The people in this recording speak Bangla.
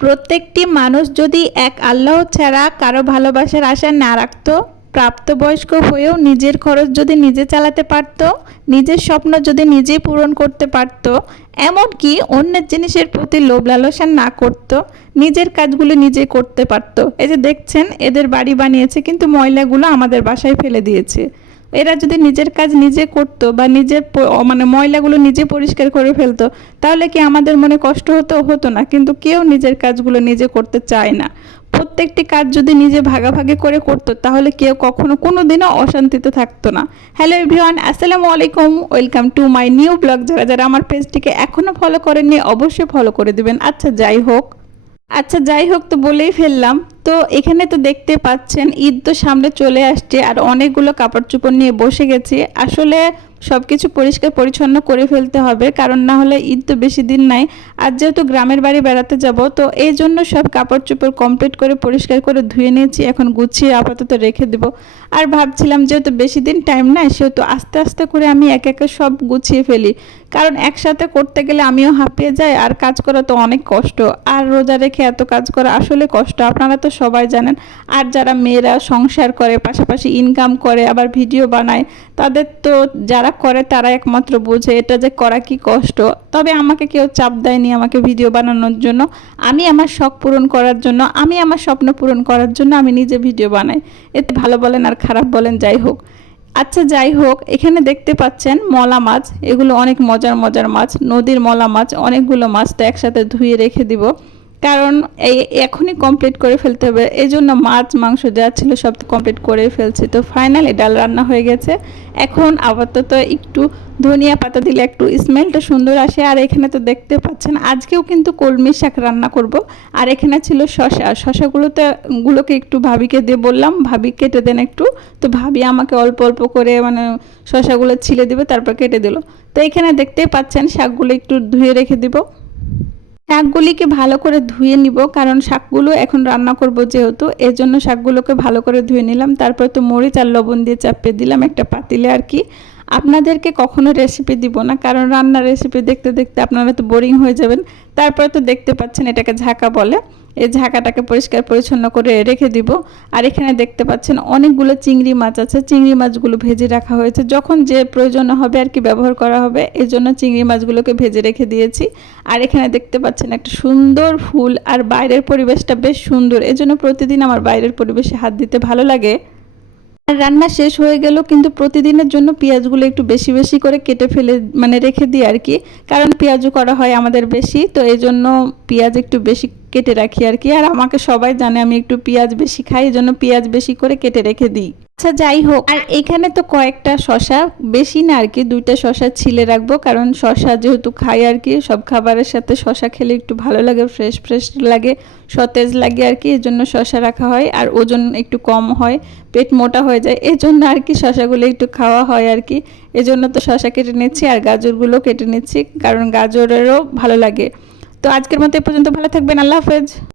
প্রত্যেকটি মানুষ যদি এক আল্লাহ ছাড়া কারো ভালোবাসার আশা না রাখতো, প্রাপ্তবয়স্ক হয়েও নিজের খরচ যদি নিজে চালাতে পারতো, নিজের স্বপ্ন যদি নিজেই পূরণ করতে পারতো, এমনকি অন্যের জিনিসের প্রতি লোভ লালসা না করতো, নিজের কাজগুলো নিজে করতে পারতো। এই যে দেখছেন এদের বাড়ি বানিয়েছে কিন্তু ময়লাগুলো আমাদের বাসায় ফেলে দিয়েছে। এরা যদি নিজের কাজ নিজে করতো বা নিজের ময়লাগুলো নিজে পরিষ্কার করে ফেলতো, তাহলে কি আমাদের মনে কষ্ট হতো না। কিন্তু কেউ নিজের কাজগুলো নিজে করতে চায় না। প্রত্যেকটি কাজ যদি নিজে ভাগাভাগি করে করতো, তাহলে কেউ কখনো কোনো দিনও অশান্তিতে থাকতো না। হ্যালো এভরিওয়ান, আসসালামু আলাইকুম, welcome to my new blog. যারা আমার পেজটিকে এখনও ফলো করেননি অবশ্যই ফলো করে দিবেন। আচ্ছা যাই হোক তো বলেই ফেললাম। তো এখানে তো দেখতে পাচ্ছেন ঈদ তো সামনে চলে আসছে আর অনেকগুলো কাপড় চোপড় নিয়ে বসে গেছি। আসলে সব কিছু পরিষ্কার পরিচ্ছন্ন করে ফেলতে হবে, কারণ না হলে ঈদ তো বেশি দিন নাই। আর যেহেতু গ্রামের বাড়ি বেড়াতে যাব, তো এই জন্য সব কাপড় চোপড় কমপ্লিট করে পরিষ্কার করে ধুয়ে নিয়েছি। এখন গুছিয়ে আপাতত রেখে দেব। আর ভাবছিলাম যেহেতু বেশি দিন টাইম নাই, সেহেতু আস্তে আস্তে করে আমি একে একে সব গুছিয়ে ফেলি। কারণ একসাথে করতে গেলে আমিও হাঁপিয়ে যাই, আর কাজ করা তো অনেক কষ্ট। আর রোজা রেখে এত কাজ করা আসলে কষ্ট, আপনারা তো সবাই জানেন। আর যারা মেয়েরা সংসার করে, পাশাপাশি ইনকাম করে, আবার ভিডিও বানায়, তাদের তো যারা করে তারা একমাত্র বোঝে এটা যে করা কি কষ্ট। তবে আমাকে কেউ চাপ দেয়নি আমাকে ভিডিও বানানোর জন্য। আমি আমার শখ পূরণ করার জন্য, আমি আমার স্বপ্ন পূরণ করার জন্য আমি নিজে ভিডিও বানাই। এতে ভালো বলেন আর খারাপ বলেন, যাই হোক। আচ্ছা যাই হোক, এখানে দেখতে পাচ্ছেন মলা মাছ। এগুলো অনেক মজার মাছ, নদীর মলা মাছ। অনেকগুলো মাছ তো একসাথে ধুয়ে রেখে দিব, কারণ এখনই কমপ্লিট করে ফেলতে হবে। এই জন্য মাছ মাংস যা ছিল সব কমপ্লিট করে ফেলছি। তো ফাইনালি ডাল রান্না হয়ে গেছে। এখন আপাতত একটু ধনিয়া পাতা দিলে একটু স্মেলটা সুন্দর আসে। আর এখানে তো দেখতে পাচ্ছেন আজকেও কিন্তু কলমি শাক রান্না করব। আর এখানে ছিল শশাগুলোকে একটু ভাবিকে দিয়ে বললাম, ভাবি কেটে দেন একটু। তো ভাবি আমাকে অল্প অল্প করে শশাগুলো ছিলে দিবে, তারপর কেটে দিল। তো এখানে দেখতেই পাচ্ছেন শাকগুলো একটু ধুয়ে রেখে দিব। শাকগুলিকে ভালো করে ধুয়ে নিব, কারণ শাকগুলো এখন রান্না করব যেহেতু, এই জন্য শাকগুলোকে ভালো করে ধুয়ে নিলাম। তারপর তো মরিচ আর লবণ দিয়ে চাপিয়ে দিলাম একটা পাতিলে আর কি। আপনাদেরকে কখনো রেসিপি দিব না, কারণ রান্নার রেসিপি দেখতে দেখতে আপনারা তো বোরিং হয়ে যাবেন। তারপর তো দেখতে পাচ্ছেন এটাকে ঝাঁকা বলে। এই ঝাঁকাটাকে পরিষ্কার পরিচ্ছন্ন করে রেখে দিব। আর এখানে দেখতে পাচ্ছেন অনেকগুলো চিংড়ি মাছ আছে। চিংড়ি মাছগুলো ভেজে রাখা হয়েছে, যখন যে প্রয়োজন হবে আর কি ব্যবহার করা হবে, এই জন্য চিংড়ি মাছগুলোকে ভেজে রেখে দিয়েছি। আর এখানে দেখতে পাচ্ছেন একটা সুন্দর ফুল, আর বাইরের পরিবেশটা বেশ সুন্দর। এজন্য প্রতিদিন আমার বাইরের পরিবেশে হাত দিতে ভালো লাগে। রান্না শেষ হয়ে গেল, কিন্তু প্রতিদিনের জন্য পেঁয়াজগুলো একটু বেশি বেশি করে কেটে ফেলে রেখে দিই আর কি। কারণ পেঁয়াজও করা হয় আমাদের বেশি, তো এই জন্য পেঁয়াজ একটু বেশি কেটে রাখি আর কি। আর আমাকে সবাই জানে আমি একটু পেঁয়াজ বেশি খাই, এই জন্য পেঁয়াজ বেশি করে কেটে রেখে দিই। আচ্ছা যাই হোক, আর এখানে তো কয়েকটা শশা, বেশি না আর কি, 2টা শশা ছিলে রাখবো। কারণ শশা যেহেতু খাই আর কি, সব খাবারের সাথে শশা খেলে একটু ভালো লাগে, ফ্রেশ লাগে, সতেজ লাগে আর কি। এই জন্য শশা রাখা হয়। আর ওজন একটু কম হয়, পেট মোটা হয়ে যায়, এই জন্য আর কি শশাগুলো একটু খাওয়া হয় আর কি। এই জন্য তো শশা কেটে নিচ্ছি, আর গাজরগুলো কেটে নিচ্ছি, কারণ গাজরেরও ভালো লাগে। তো আজকের মতো এ পর্যন্ত, ভালো থাকবেন, আল্লাহ হাফেজ।